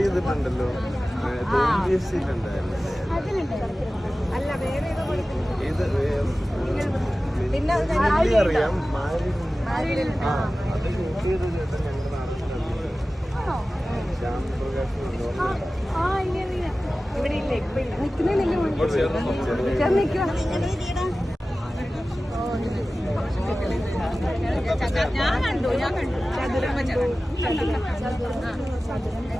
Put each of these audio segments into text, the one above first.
ചെയ്തിട്ടുണ്ടല്ലോ. ഇത് പിന്നെ അറിയാം. അത് ഷൂട്ട് ചെയ്ത് ചേട്ടൻ ഞങ്ങളുടെ ഞാൻ കണ്ടു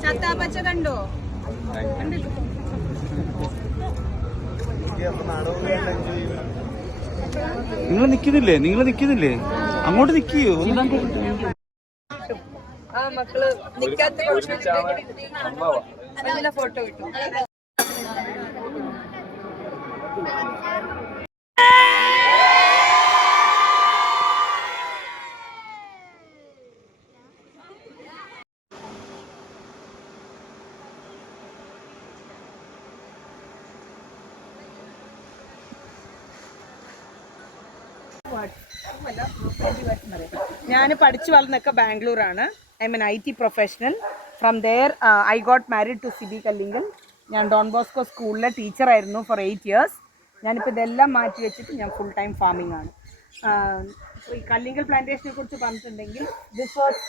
ചത്താപ്പച്ച കണ്ടോ? നിങ്ങൾ നിക്കുന്നില്ലേ? അങ്ങോട്ട് നിൽക്കുകയോ? ആ മക്കള് നിക്കാത്ത ഫോട്ടോ കിട്ടും. ഞാൻ പഠിച്ചു വളർന്നൊക്കെ ബാംഗ്ലൂരാണ്. I am an IT professional. From there I got married to Sibi Kallingal. ഞാൻ ഡോൺ ബോസ്കോ സ്കൂളിലെ ടീച്ചറായിരുന്നു ഫോർ 8 years. ഞാനിപ്പോൾ ഇതെല്ലാം മാറ്റി വെച്ചിട്ട് ഞാൻ ഫുൾ ടൈം ഫാമിംഗ് ആണ്. ഈ കല്ലിങ്കൽ പ്ലാന്റേഷനെ കുറിച്ച് പറഞ്ഞിട്ടുണ്ടെങ്കിൽ this was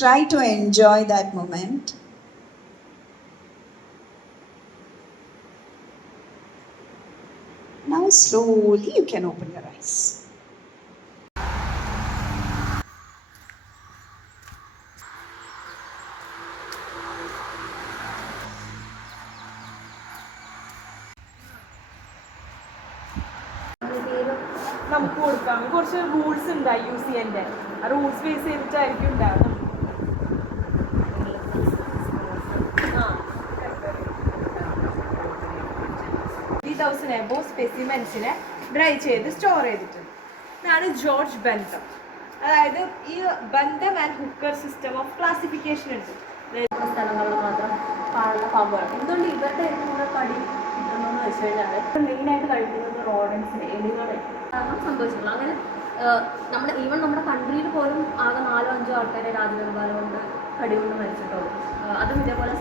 Try to enjoy that moment. Now slowly you can open your eyes. നമുക്ക് കൊടുക്കാം. കുറച്ച് റൂൾസ് ഉണ്ട് IUCN. ആ റൂൾസ് ബേസ് ചെയ്തിട്ടായിരിക്കും ഉണ്ടാകുന്നത്. 3000 above സ്പെസിമെൻസിനെ ഡ്രൈ ചെയ്ത് സ്റ്റോർ ചെയ്തിട്ടുണ്ട്. ഇതാണ് ജോർജ് ബന്ധം. അതായത് ഈ ബന്ധം and Hooker system of classification ഉണ്ട്. സ്ഥലങ്ങളിൽ മാത്രം കാണുന്ന പാമ്പുകൾ. എന്തുകൊണ്ട് ഇവരുടെ കൂടെ കടി കിട്ടുന്നതെന്ന് വെച്ച് കഴിഞ്ഞാൽ മെയിനായിട്ട് കഴിക്കുന്നത് റോഡൻസിന് എലികളെ സംഭവിച്ചിട്ടുള്ളൂ. അങ്ങനെ നമ്മുടെ കൺട്രിയിൽ പോലും ആകെ 4-5 ആൾക്കാരെ രാജവ്യവഹാരം കൊണ്ട് കടി കൊണ്ട് മരിച്ചിട്ടുള്ളൂ. അതും ഇതേപോലെ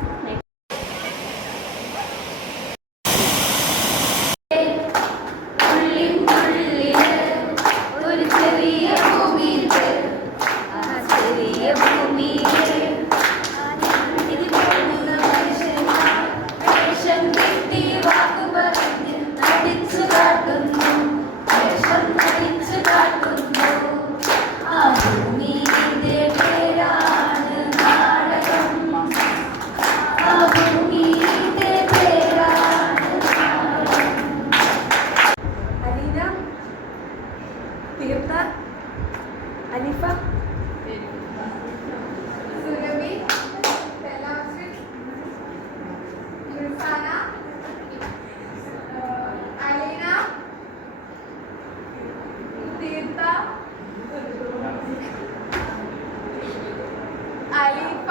അനിഫ, സുരഭി, അലീന, തീർത്ഥ, അലീഫ.